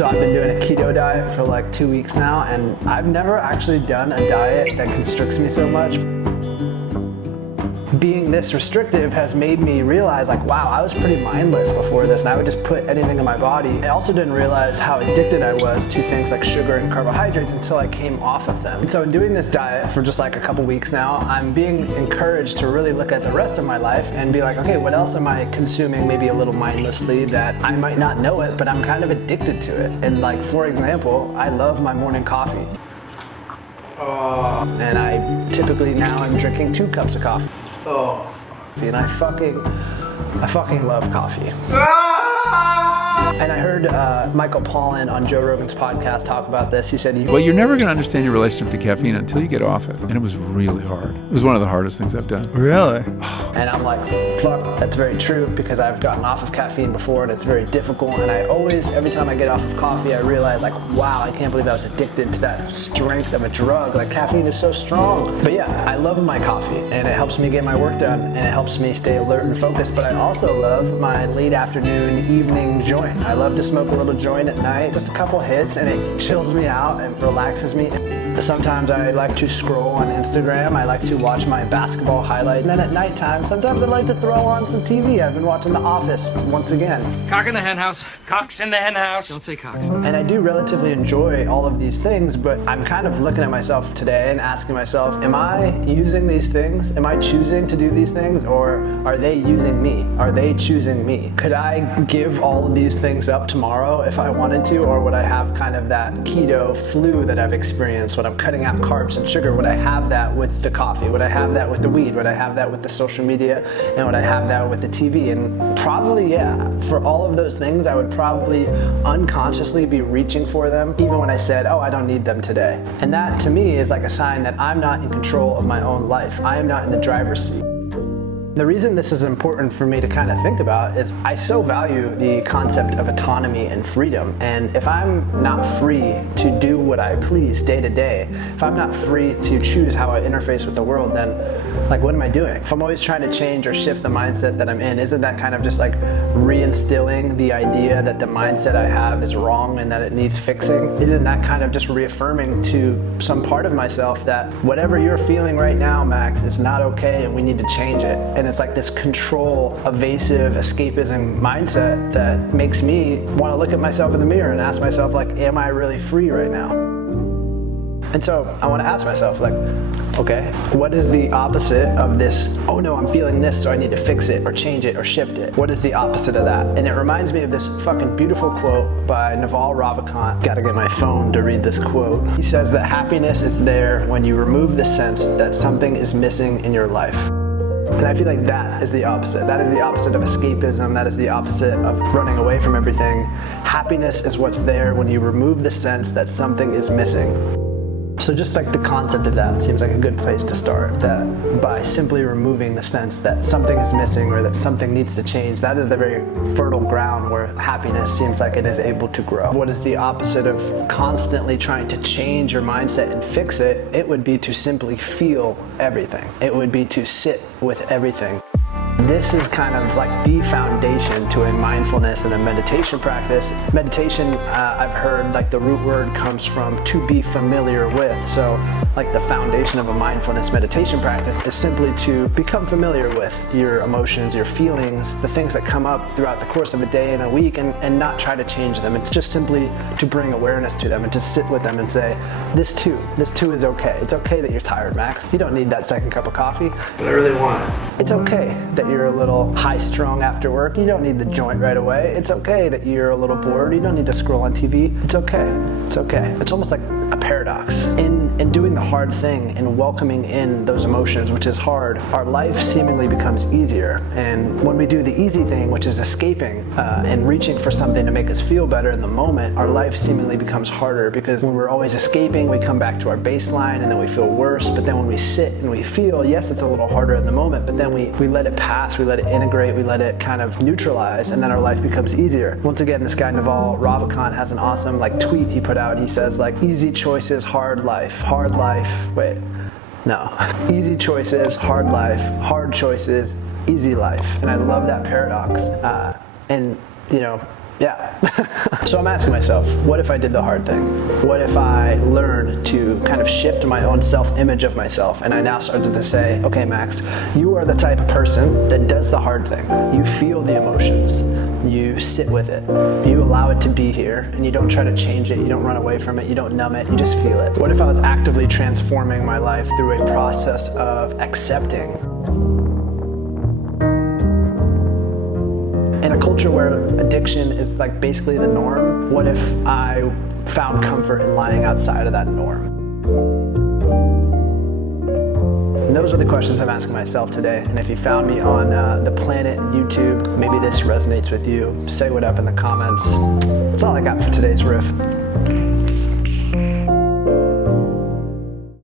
So I've been doing a keto diet for like 2 weeks now, and I've never actually done a diet that constricts me so much. Being this restrictive has made me realize, like, wow, I was pretty mindless before this, and I would just put anything in my body. I also didn't realize how addicted I was to things like sugar and carbohydrates until I came off of them. And so in doing this diet for just like a couple weeks now, I'm being encouraged to really look at the rest of my life and be like, okay, what else am I consuming maybe a little mindlessly that I might not know it, but I'm kind of addicted to it. And like, for example, I love my morning coffee. And I typically now I'm drinking 2 cups of coffee. And I fucking love coffee. And I heard Michael Pollan on Joe Rogan's podcast talk about this. He said, well, you're never going to understand your relationship to caffeine until you get off it. And it was really hard. It was one of the hardest things I've done. Really? And I'm like, fuck, that's very true, because I've gotten off of caffeine before and it's very difficult. And I always, every time I get off of coffee, I realize, like, wow, I can't believe I was addicted to that strength of a drug. Like, caffeine is so strong. But yeah, I love my coffee, and it helps me get my work done, and it helps me stay alert and focused. But I also love my late afternoon, evening joint. I love to smoke a little joint at night, just a couple hits, and it chills me out and relaxes me. Sometimes I like to scroll on Instagram. I like to watch my basketball highlight. And then at nighttime, sometimes I like to throw on some TV. I've been watching The Office once again. Cock in the hen house. Cocks in the hen house. Don't say cocks. And I do relatively enjoy all of these things, but I'm kind of looking at myself today and asking myself, am I using these things? Am I choosing to do these things, or are they using me? Are they choosing me? Could I give all of these things up tomorrow if I wanted to, or would I have kind of that keto flu that I've experienced when I'm cutting out carbs and sugar? Would I have that with the coffee? Would I have that with the weed? Would I have that with the social media? And would I have that with the TV? And probably, yeah. For all of those things, I would probably unconsciously be reaching for them, even when I said, oh, I don't need them today. And that, to me, is like a sign that I'm not in control of my own life. I am not in the driver's seat. The reason this is important for me to kind of think about is I so value the concept of autonomy and freedom. And if I'm not free to do what I please day to day, if I'm not free to choose how I interface with the world, then like, what am I doing? If I'm always trying to change or shift the mindset that I'm in, isn't that kind of just like reinstilling the idea that the mindset I have is wrong and that it needs fixing? Isn't that kind of just reaffirming to some part of myself that whatever you're feeling right now, Max, is not okay and we need to change it? And it's like this control, evasive, escapism mindset that makes me want to look at myself in the mirror and ask myself, like, am I really free right now? And so I want to ask myself, like, okay, what is the opposite of this? Oh no, I'm feeling this, so I need to fix it or change it or shift it. What is the opposite of that? And it reminds me of this fucking beautiful quote by Naval Ravikant. Gotta get my phone to read this quote. He says that happiness is there when you remove the sense that something is missing in your life. And I feel like that is the opposite. That is the opposite of escapism. That is the opposite of running away from everything. Happiness is what's there when you remove the sense that something is missing. So just like the concept of that seems like a good place to start, that by simply removing the sense that something is missing or that something needs to change, that is the very fertile ground where happiness seems like it is able to grow. What is the opposite of constantly trying to change your mindset and fix it? It would be to simply feel everything. It would be to sit with everything. This is kind of like the foundation to a mindfulness and a meditation practice. Meditation, I've heard, like the root word comes from to be familiar with. So like the foundation of a mindfulness meditation practice is simply to become familiar with your emotions, your feelings, the things that come up throughout the course of a day and a week, and not try to change them. It's just simply to bring awareness to them and to sit with them and say, this too is okay. It's okay that you're tired, Max. You don't need that second cup of coffee, but I really want it. It's okay that you're a little high-strung after work. You don't need the joint right away. It's okay that you're a little bored. You don't need to scroll on TV. It's okay. It's okay. It's almost like a paradox. In doing the hard thing and welcoming in those emotions, which is hard, our life seemingly becomes easier. And when we do the easy thing, which is escaping and reaching for something to make us feel better in the moment, our life seemingly becomes harder, because when we're always escaping, we come back to our baseline and then we feel worse. But then when we sit and we feel, yes, it's a little harder in the moment, but then we let it pass, we let it integrate, we let it kind of neutralize, and then our life becomes easier. Once again, this guy Naval Ravikant has an awesome tweet he put out. He says easy choices, hard life. Hard life, wait, no. Easy choices, hard life. Hard choices, easy life. And I love that paradox. And Yeah. So I'm asking myself, what if I did the hard thing? What if I learned to kind of shift my own self-image of myself, and I now started to say, okay, Max, you are the type of person that does the hard thing. You feel the emotions. You sit with it. You allow it to be here, and you don't try to change it. You don't run away from it. You don't numb it. You just feel it. What if I was actively transforming my life through a process of accepting? In a culture where addiction is like basically the norm, what if I found comfort in lying outside of that norm? And those are the questions I'm asking myself today. And if you found me on The Planet and YouTube, maybe this resonates with you. Say what up in the comments. That's all I got for today's riff.